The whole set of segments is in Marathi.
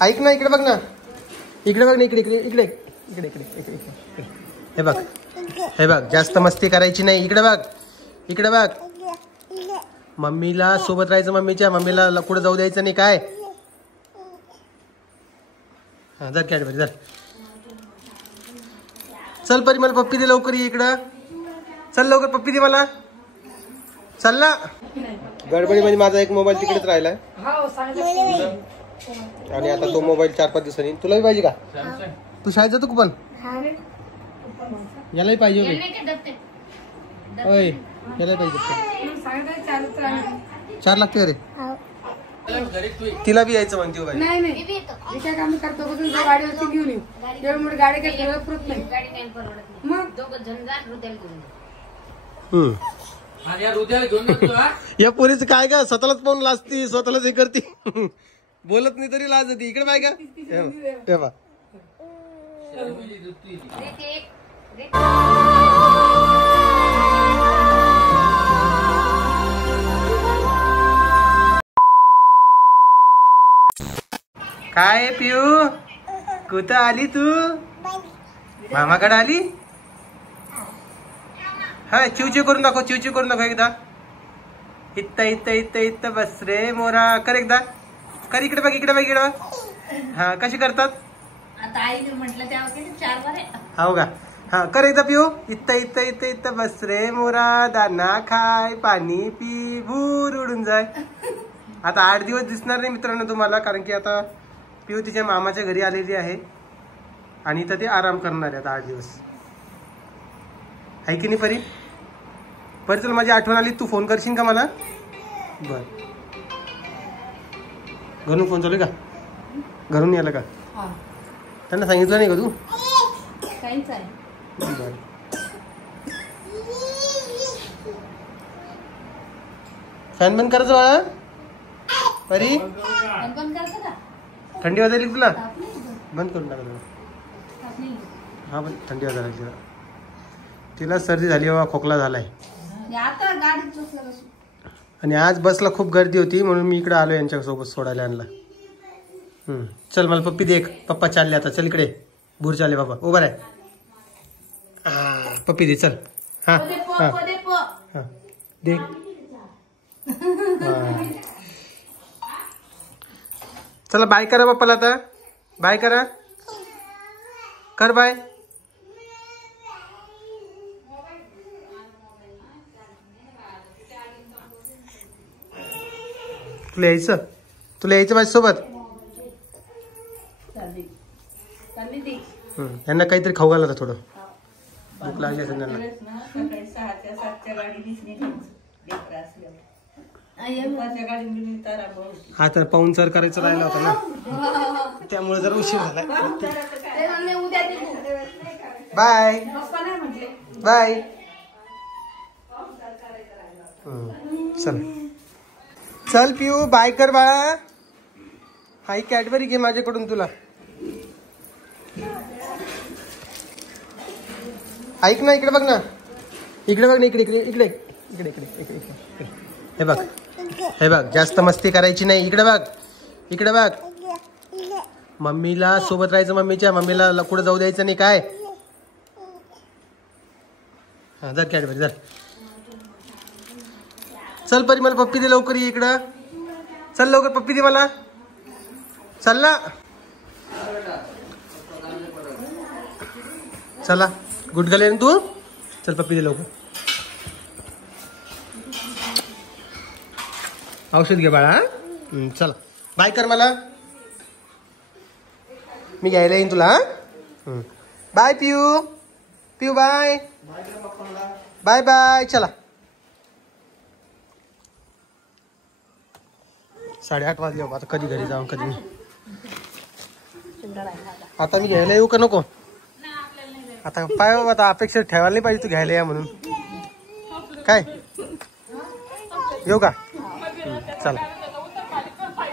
ऐक ना, इकडे बघ ना, इकडे बघ ना, इकडे इकडे इकडे इकडे इकडे इकडे इकडे. हे बघ, हे बघ, जास्त मस्ती करायची नाही. इकडे बघ, इकडे बघ. मम्मीला सोबत राहायचं, मम्मीला कुठं जाऊ द्यायचं नाही. काय हा जर कॅडबरी जर. चल परी, मला पप्पी दे लवकर. इकडं चल लवकर, पप्पी दे मला. चल ना. गडबडीमध्ये माझा एक मोबाईल तिकडेच राहिलाय आणि आता तो मोबाईल 4-5 दिवसांनी. तुलाही पाहिजे का? तू शाळेत जातो का पण? यालाही पाहिजे होय, यालाही पाहिजे. 4 लागते रे. तिला बी यायचं म्हणते बाई. नाही काय काम करतो गाडीवरती घेऊन येऊ. एवढी गाडी काय सगळं पुरत नाही. गाडी नाही परवडत. मग दोघं जण जा रुद्याला घेऊन. या पोरीचं काय का, स्वतःलाच पाहून लाजती, स्वतःलाच हे करती. बोलत नाही तरी लाज होती. इकडे बाय का तेव्हा. काय पिऊ, कुठं आली तू? मामाकडे आली? हा, चिवचिव करून दाखव, चिवचिव करून दाखव एकदा. इत्ता इत्ता इत्ता इत्ता बस रे मोरा. कर एकदा, कर. इकडे बघ, इकडे बघ, इकडे बघ. हा, कशी करतात? आता आई म्हटलं तेव्हा 4 बारे. हो का? हा, कर एकदा पिऊ. इत्ता इत्ता इत्ता इत्ता बस रे मोरा, दाना खाय, पाणी पी, भूर उडून जाय. आता 8 दिवस दिसणार नाही मित्रांनो तुम्हाला, कारण की आता पिऊ तिच्या मामाच्या घरी आलेली आहे आणि इथं ते आराम करणार आहे आता 8 दिवस. आहे की नाही परी? परी चल, माझी आठवण आली, तू फोन करशील का मला? बर. घरून फोन चालू का? घरून यायला का? त्यांना सांगितलं नाही का तू? बर. फॅन बंद करायचं बाळा. परी थंडी वाजायली तुला? बंद करून टाका. हा, पण थंडी वाजायला तिला. तिला सर्दी झाली बाबा, खोकला झालाय. आणि आज बसला खूप गर्दी होती म्हणून मी इकडे आलो यांच्यासोबत सोडायला आणला. चल, मला पप्पी दे एक. पप्पा चालले आता. चल इकडे, भूर चालले बाबा. उभा आहे. हा, पप्पी दे. चल. हा हा दे. चला बाय करा बाप्पाला आता. बाय करा. कर बाय. तुला यायचं माझ्यासोबत? यांना काहीतरी खाऊ घाला थोडं, भूक लागली असेल त्यांना. हा, तर पाहुणचार करायचं राहिला होता ना, त्यामुळे जरा उशीर झाला. Bye bye. चल चल पिऊ, बाय कर बाळा. हाय, कॅडबरी घे माझ्याकडून तुला. ऐक ना, इकडे बघ ना, इकडे बघ ना, इकडे इकडे इकडे इकडे इकडे इकडे इकडे. हे बघ, हे बघ, जास्त मस्ती करायची नाही. इकडे बघ, इकडे बघ. मम्मीला सोबत राहायचं, मम्मीला कुठं जाऊ द्यायचं नाही. काय हा जर कॅडबरी जर. चल परी, मला पप्पी दे लवकर. इकडं चल लवकर, पप्पी दे मला. चल ना. चला, गुडघाले ना तू. चल पप्पी दे लवकर. औषध घे बाळा. चल बाय कर मला. मी घ्यायला येईन तुला. बाय पिऊ. पिऊ बाय बाय बाय. चला, 8:30 वाजले. आता कधी घरी जाऊ, कधी नाही. आता मी घ्यायला येऊ का नको? आता पाय बाबा, आता अपेक्षा ठेवायला नाही पाहिजे तू घ्यायला या म्हणून. काय येऊ का? चला,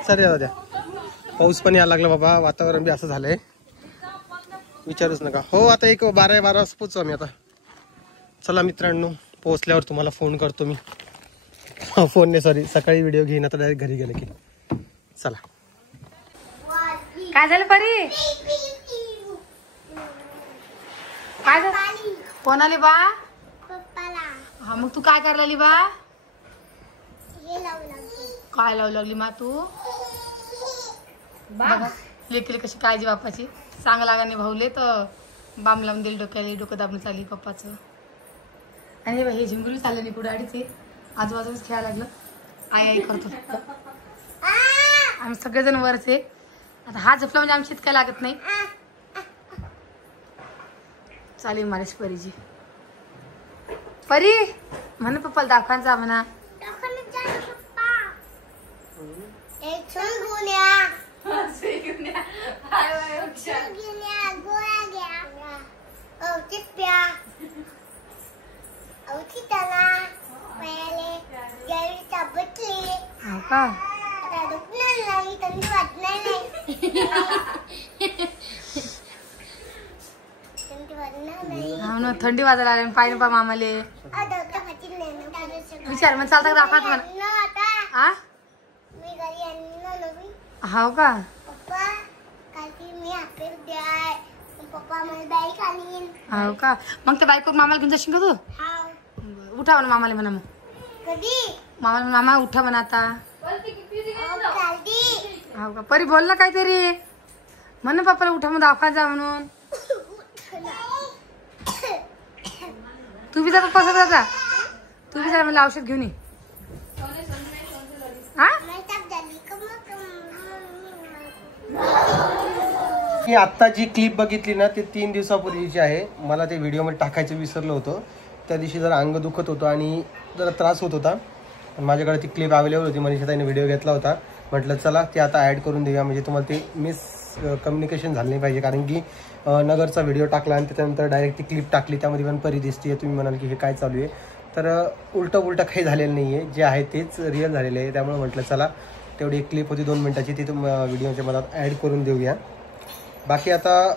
चल या द्या. पाऊस पण यायला लागला बाबा, वातावरण बी असं झालंय, विचारूच नका. हो, आता 12 वाजता पोचू आम्ही आता. चला मित्रांनो, पोहोचल्यावर तुम्हाला फोन करतो मी. फोनने सॉरी, सकाळी व्हिडिओ घेईन आता डायरेक्ट घरी गेले की. चला. काय झालं परी? काय झालं? कोण आली बा? हा मग तू काय करायला आली बा? काय लावू लागली मा तू? बघा लेकीला कशी काळजी बापाची. सांग लागाने भाऊले तर बाम लावून दिली डोक्याला. डोकं दाबून चालली पप्पाचं. आणि हे झिंगुरी चालले नाही पुढे अडीच आजूबाजूच खेळायला लागलं. आई आई करतो फक्त. आम्ही सगळेजण वरच आहे. आता हा झोपला म्हणजे आमची इतकं लागत नाही. चालेल मालिश परीची. परी म्हणा पप्पाला दाखवायचा म्हणा. हो का? हो ना थंडी वाजायला आली. पाहिजे पा मामाले विचार मग चालता दाखवा तुम्हाला. हो का? हो का? मग त्या बाईक मामाला घेऊन जाशील का तू? उठा म्हणा मामाला म्हणा. मग मामाला मामा उठा म्हणा आता. हो का? परी बोल ना काहीतरी म्हण ना पप्पाला उठा मग दाखवा जा म्हणून. तू बी जा पप्पा सोबत जा. तू बी जा मला औषध घेऊन ये. मी आत्ता जी क्लिप बघितली ना ते 3 दिवसापूर्वीची आहे. मला ते व्हिडिओमध्ये टाकायचं विसरलो होतो. त्या दिवशी जरा अंग दुखत होतं आणि जरा त्रास होत होता. माझ्याकडे ती क्लिप अवेलेबल होती. मनीषाताईने व्हिडिओ घेतला होता. म्हटलं चला ते आता ॲड करून देऊया म्हणजे तुम्हाला ते कम्युनिकेशन झालं नाही पाहिजे. कारण की नगरचा व्हिडिओ टाकला आणि त्याच्यानंतर डायरेक्ट ती क्लिप टाकली. त्यामध्ये पण परी दिसते. तुम्ही म्हणाल की हे काय चालू आहे. तर उलटं काही झालेलं नाही आहे. जे आहे तेच रिअल झालेलं आहे. त्यामुळे म्हटलं चला तेवढी एक क्लिप होती 2 मिनिटाची ती व्हिडिओच्या मधात ॲड करून देऊया. बाकी आता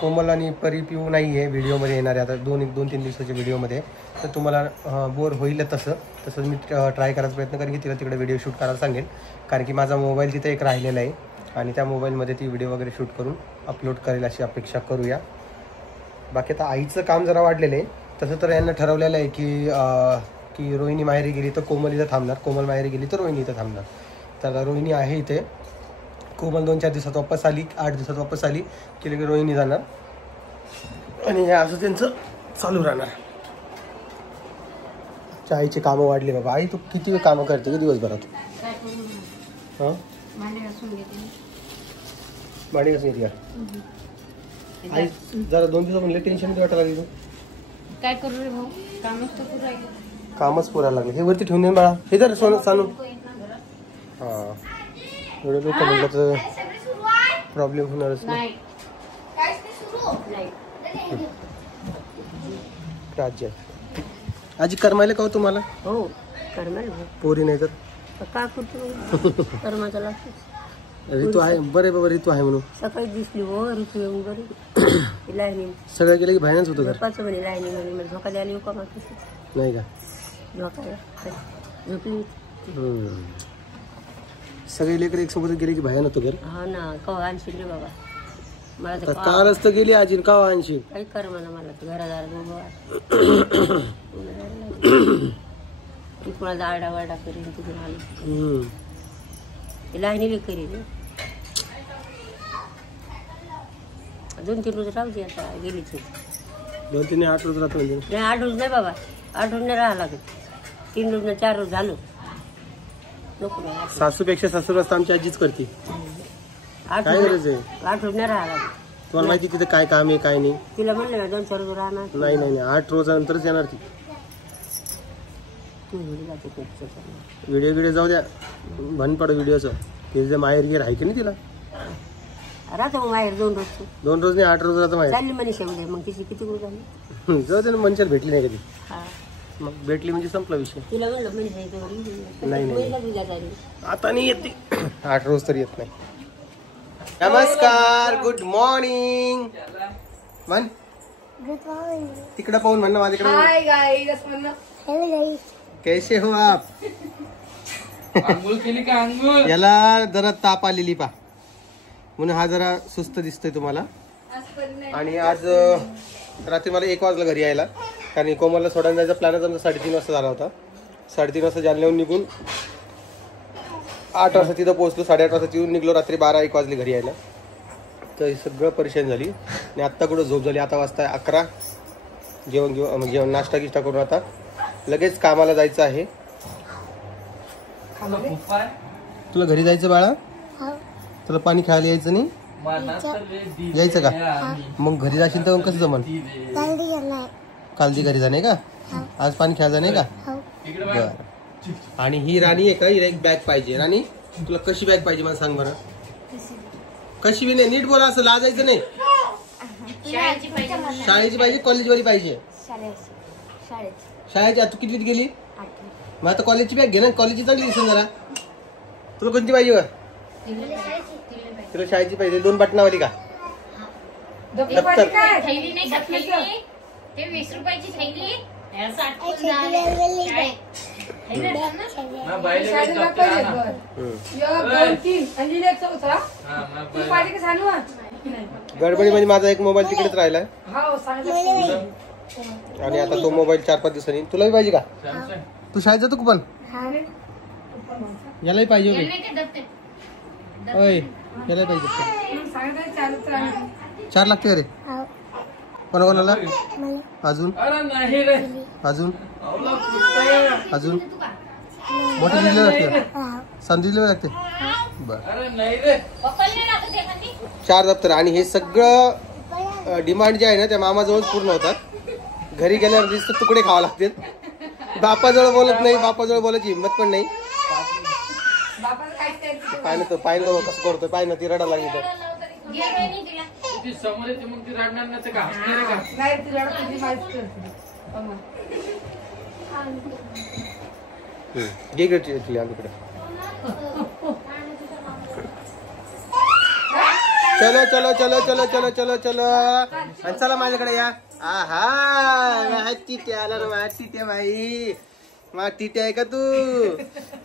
कोमल आणि परी पिऊ नाही आहे व्हिडिओमध्ये येणारे आता 2-3 दिवसाच्या व्हिडिओमध्ये. तर तुम्हाला बोर होईल तसंच मी ट्राय करायचा प्रयत्न करेन की तिला तिकडे व्हिडिओ शूट करायला सांगेन. कारण की माझा मोबाईल तिथे एक राहिलेला आहे आणि त्या मोबाईलमध्ये ती व्हिडिओ वगैरे शूट करून अपलोड करेल अशी अपेक्षा करूया. बाकी आता आईचं काम जरा वाढलेलं आहे. तसं तर यांना ठरवलेलं आहे की रोहिणी माहेरी गेली तर कोमल इथं थांबणार. कोमल माहेरी गेली तर रोहिणी इथं थांबणार. तर रोहिणी आहे इथे. कोमल 2-4 दिवसात वापस आली 8 दिवसात वापस आली की लगेच रोहिणी जाणार आणि हे असं त्यांचं चालू राहणार. आईची कामं वाढली बाबा. आई तू किती वेळ कामं करते की दिवसभरात? हां भांडी घासून घेते का? आई जरा 2 दिवसामध्ये टेन्शन किती वाटायला लागली? काय करू रे भाऊ? कामच पुरायला लागले. हे वरती ठेवून दे बाळा. हे जर चालू. हां एवढं लोक म्हणलं तर प्रॉब्लेम होणारच नाही. आजी करमायला का हो तुम्हाला? हो करमायला पोरी नाही तर काय करतो करमायला लागतो. ऋतू आहे बरे बाबा. ऋतू आहे म्हणून सकाळी दिसली हो ऋतू येऊन बरी लाईनी सगळं गेलं की भयानच होतं. पाच म्हणे लाईनी म्हणे मला झोका द्यायला येऊ का नाही का? झोकायला झोपली. सगळे लेकर एक सोबत गेले की भयान होतो घर. हा ना कवा आणशील रे बाबा मला तर कालच तर गेली आजी का आणशील. काही कर मला घरादार कोणाला आरडा वारडा करेन तिथून आलो लाईनीला करेन. 2-3 रोज राहू दे आता गेलीच. 2-3 8 रोज राहतो म्हणजे नाही 8 रोज नाही बाबा. 8 रोज नाही राहावं लागत. 3 रोज 4 रोज झालो नको. सासूपेक्षा सासू रस्ता आमची आजीच करते. काय गरज आहे? 8 रोज नाही राहावं लागत. तुम्हाला माहिती तिथे काय काम आहे काय नाही. तिला म्हणलं ना 2-4 रोज राहणार. नाही 8 रोजानंतरच येणार ती. व्हिडिओ जाऊ द्या भन पड व्हिडिओचं. तिथे माहेर गिर आहे की नाही तिला? राहतो मग माहेर 2 रोज. 2 रोज नाही 8 रोज राहतो माहेर. चालली मनीषा म्हणजे मग तिची किती रोज झाली? जाऊ दे ना. मनशाला भेटली नाही कधी. मग भेटली म्हणजे संपला विषय. तिला म्हणलं मनीषा नाही आता नाही येते. 8 रोज तरी येत नाही. नमस्कार गुड मॉर्निंग मन तिकडे पाहून म्हणणं माझ्याकडे. हाय गाईस म्हणणं हेलो गाईस कैसे हो आप? अंघोळ केली का? अंघोळ याला जरा ताप आलेली पा. म्हणून हा जरा सुस्त दिसतोय तुम्हाला. आणि आज रात्री मला 1 वाजला घरी यायला, कारण कोमलला सोडायला जायचा प्लॅनच आमचा 3:30 वाजता झाला होता. 3:30 वाजता जालन्याहून निघून 8 वाजता तिथं पोहोचलो. 8:30 वाजता तिथून निघलो. रात्री 12-1 वाजले घरी यायला. तर सगळं परेशान झाली. आणि आत्ता कुठं झोप झाली. आता वाजता 11. जेवण नाश्ता गिष्टा करून आता लगेच कामाला जायचं आहे. तुला घरी जायचं बाळा? तुला पाणी खेळायला यायचं नाही? यायचं का? मग घरी जाशील तर कसं जमन? कालची घरी जाणे का? आज पाणी खेळायला जाणे का? बरं. आणि ही राणी आहे का? हिला एक बॅग पाहिजे. राणी तुला कशी बॅग पाहिजे मला सांग बरं. कशी बी नाही, नीट बोला, असं लाजायचं नाही. शाळेची पाहिजे कॉलेजवाली पाहिजे? शाळेची. तू कितवीत गेली? मग आता कॉलेजची बॅग घे ना. कॉलेजची चांगली दिसेल जरा. तुला कोणती पाहिजे बरं? तुला शाळेची पाहिजे. 2 बटनावाली का? दप्तर. 20 रुपयाची थैली. गडबडीमध्ये माझा एक मोबाईल तिकडेच राहिलाय. आणि आता तो मोबाईल 4-5 दिवसांनी. तुलाही पाहिजे का? तू शाळेत जातो का पण? यालाही पाहिजे होय, यालाही पाहिजे. 4 लागते रे. कोणाकोणाला? अजून अजून अजून मोठे दिले लागते. संधीला लागते. बर. 4 दप्तर. आणि हे सगळं डिमांड जे आहे ना त्या मामाजवळ पूर्ण होतात. घरी गेल्यावर नुसतं तुकडे खावा लागतात. बापाजवळ बोलत नाही. बापाजवळ बोलायची हिंमत पण नाही. पाहिलं कसं करतोय. पाहिलं ती रडा लागली तर. चलो चलो चलो चलो चलो चलो चलो. चला माझ्याकडे या. आहा तिथे आला ना. माझ्या तिथे बाई. मग तिथे आहे का तू?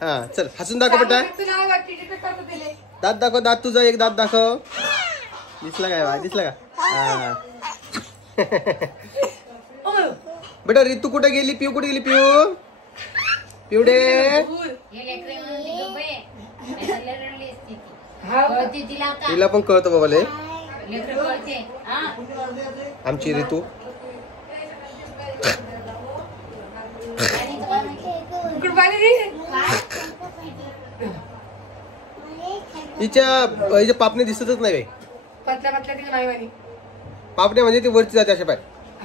हा चल हसून दाखव बेटा. दात दाखव. दात तुझा एक दात दाखव. दिसला काय बा? दिसला का? हा. बेटा रितू कुठे गेली? पिऊ कुठे गेली? पिऊ पिवडे. तिला पण कळतं बाबा लय. आमची रितू. हिच्या पापणे दिसतच नाही बाई. पापणे म्हणजे ती वरती जाते असे पाय.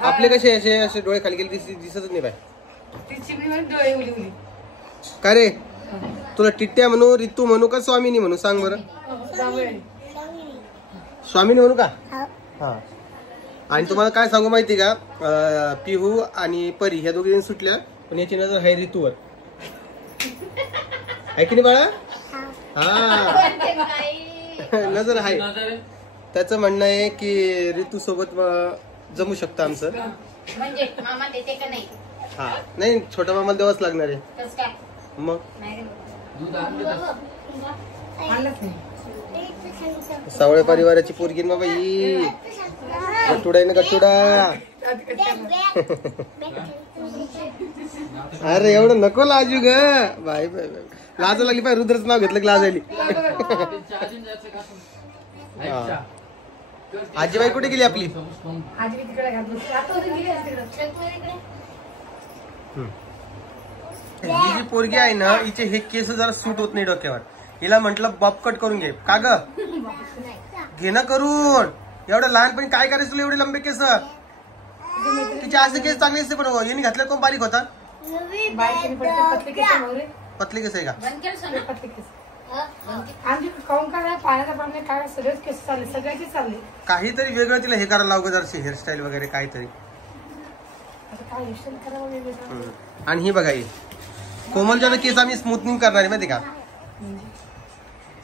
आपले कसे असे डोळे खाली गेले दिसतच नाही बाय. का रे तुला टिट्ट्या म्हणू, रितू म्हणू का स्वामिनी म्हणू? सांग बरं. स्वामिनी म्हणू का? हा. आणि तुम्हाला काय सांगू माहिती का? पिहू आणि परी ह्या दोघी जण सुटल्या, पण याची नजर आहे रितूवर. आहे की नाही बाळा? हा नजर आहे. त्याचं म्हणणं आहे की रितू सोबत जमू शकतं आमचं. म्हणजे मामा देते का नाही? हा नाही, छोटा मामाला द्यावाच लागणार आहे. मग सावळे परिवाराची पोरगी ना बाई. गटुडा आहे ना गटुडा. अरे एवढं नको लाजू ग बाई. बाई लाज लागली पाय. रुद्रच नाव घेतलं की लाज आली. आजीबाई कुठे गेली आपली? ही जी पोरगी आहे ना, हिचे हे केस जरा सूट होत नाही डोक्यावर. हिला म्हंटल बॉब कट करून घे. का ग घे ना करून. एवढं लहानपणी काय करायचं तुला एवढे लंबे केस? तिचे असे केस चांगले असते, पण यांनी घातले कोण बारीक होता? पतले केस आहे का? काहीतरी वेगळं तिला हे करायला लावलं जरा हेअरस्टाईल वगैरे काहीतरी. आणि ही बघा, ही कोमलच्या केस आम्ही स्मूथनिंग करणार आहे माहिती का?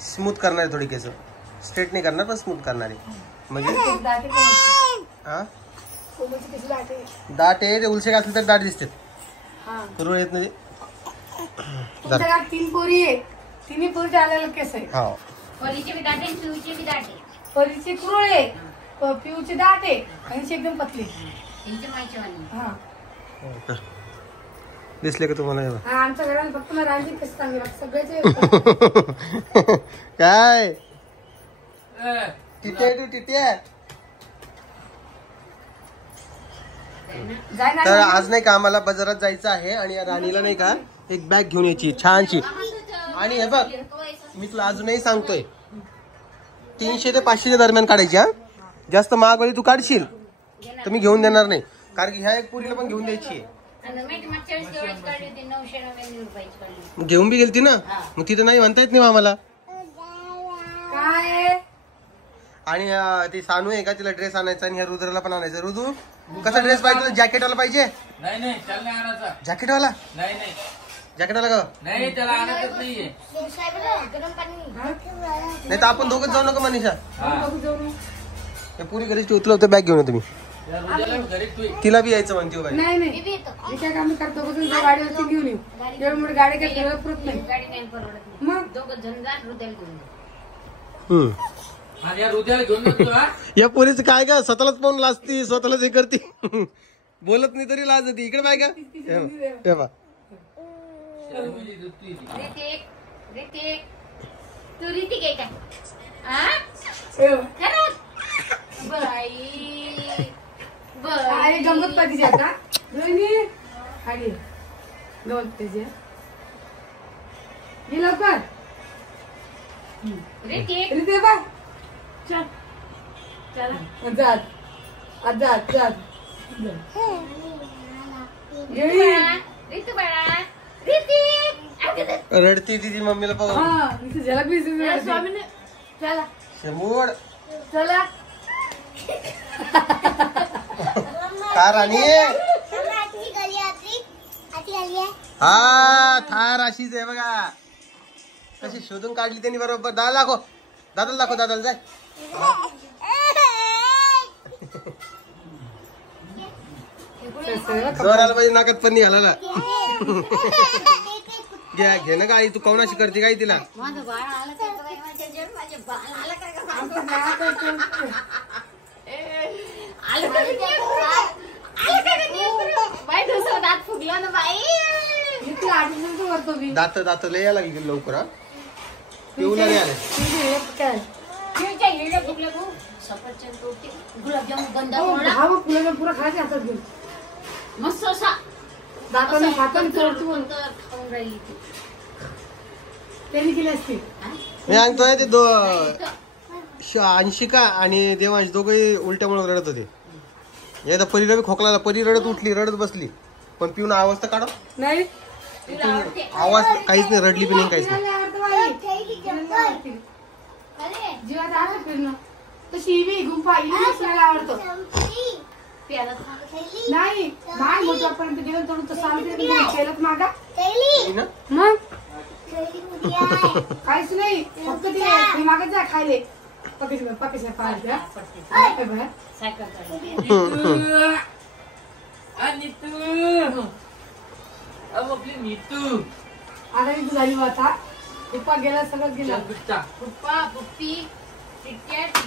स्मूथ करणार आहे थोडी केस. स्ट्रेट नाही करणार पण स्मूथ करणार आहे. म्हणजे हा दाट आहे ते. उलसे घातले तर दाट दिसते. रोड येत नाही. 3 पोरी आहे. 3 पोरीचे आलेले केस आहे. हा परीचे बी दाटे आणि पिऊचे बी दाटे. परीचे कुरळे, पिऊचे दाटे आणि एकदम पतले. त्यांचे माहिती वाली. हा दिसले का तुम्हाला? हा, आमच्या घरात फक्त मला रांजी कशी चांगली वाटते सगळ्याचे. काय टिटे तू टिटे. तर आज नाही का आम्हाला बाजारात जायचं आहे आणि या राणीला नाही का एक बॅग घेऊन यायची छानशी. आणि हे बघ मी तुला अजूनही सांगतोय 300 ते 500 दरम्यान काढायची. हा, जास्त महागवाली तू काढशील तर मी घेऊन देणार नाही, कारण की ह्या एक पुरीला पण घेऊन द्यायची आहे. मागच्या वेळेस तेवढीच काढली होती, 999 रुपयाची काढली. घेऊन बी गेलती ना, मग तिथं नाही म्हणता येत नाही आम्हाला. काय आणि ती सानू आहे का, तिला ड्रेस आणायचा आणि ह्या रुद्राला पण आणायचा. रुद्रू कसा ड्रेस पाहिजे? जॅकेटवाला पाहिजे? नाही नाही त्याला नाही आणायचा. जॅकेटवाला? नाही नाही जॅकेटवाला का? नाही त्याला आणायचंच नाहीये. गरम पाणी. नाही तर आपण दोघंच जाऊ नका मनीषा. हा. या पुरी घरीच ठेवलं होतं, बॅग घेऊन तुम्ही. या रुद्राला घरी तू तिला बी यायचं म्हणते हो बाई. नाही मी नाही बी येतो. मी काय काम करतो गाडीवरती घेऊन येऊ. एवढी मोठी गाडी काही घराला पुरत नाही. गाडी नाही परवडत नाही. मग दोघं जण जा, हृदय घेऊन जा. आणि या रुद्राला घेऊन जातो. हा या पोरीचं काय का, स्वतःलाच पाहून लाजती, स्वतःलाच हे करते. बोलत नाही तरी लाज येते. इकडे बाय का हे बा. शर्मिली दुसरी ती. ऋतिक तू ऋतिक आहे का? हा? एव. खरंच? बाई अरे गंमत पाहिजे आता रोहिणी. खाली गंमत पाहिजे. ये लवकर. ऋतिक रीते बा चल चला जात आज जात जात ऋतू बाळा ऋतिक. रडती ती मम्मीला पाहून. हा इथे झलक बी स्वामीने. चला शेंबूड चला का राणी. हा थार अशीच आहे बघा, कशी शोधून काढली त्यांनी बरोबर. दादा दाखव, दादाला दाखव, दादाला जाय. जोर आला पाहिजे नाकात पण घालायला. घ्या घे ना गाडी, तू कोणाशी करते काय तिला? माझं बाळ आलं काय बाई, माझ्या बाळ आलं काय का? आलं काय बाई, दुसरं दात फुगलं ना बाई. इथे आठवण करतो मी. दात दात लय यायला लागली लवकर. हा पिऊला नाही आले. काय तुमच्या हिरड्या फुगल्या भाऊ. सफरचंद तोडते, गुलाबजामुन बंद पडला. हा मग फुलं पुरा खायचे हातात घेऊन मस्त असा दाताने हाताने तोडतो म्हणून खाऊन राहिली ती. त्यांनी केली असते. मी सांगतोय ते अंशिका आणि देवांश दोघे उलट्यामुळे रडत होते. एकदा परीला बी खोकला, परी रडत उठली, रडत बसली, पण पिऊन आवाज तर काढा. नाही आवाज काहीच नाही, रडली बी नाही, काहीच नाही. जीवात आवडत फिरणं तशी बी गुंफा हिला आवडतं. नाही माग मोठ्यापर्यंत गेलं तर केलं मागा ना? मग काहीच नाही, फक्त ते मागत जा खायले पकेच्या पाहायच्या. सायकल आणि तू आपली नीतू आता मी झाली आता पप्पा गेला, सगळं गेला. पप्पा पप्पी क्रिकेट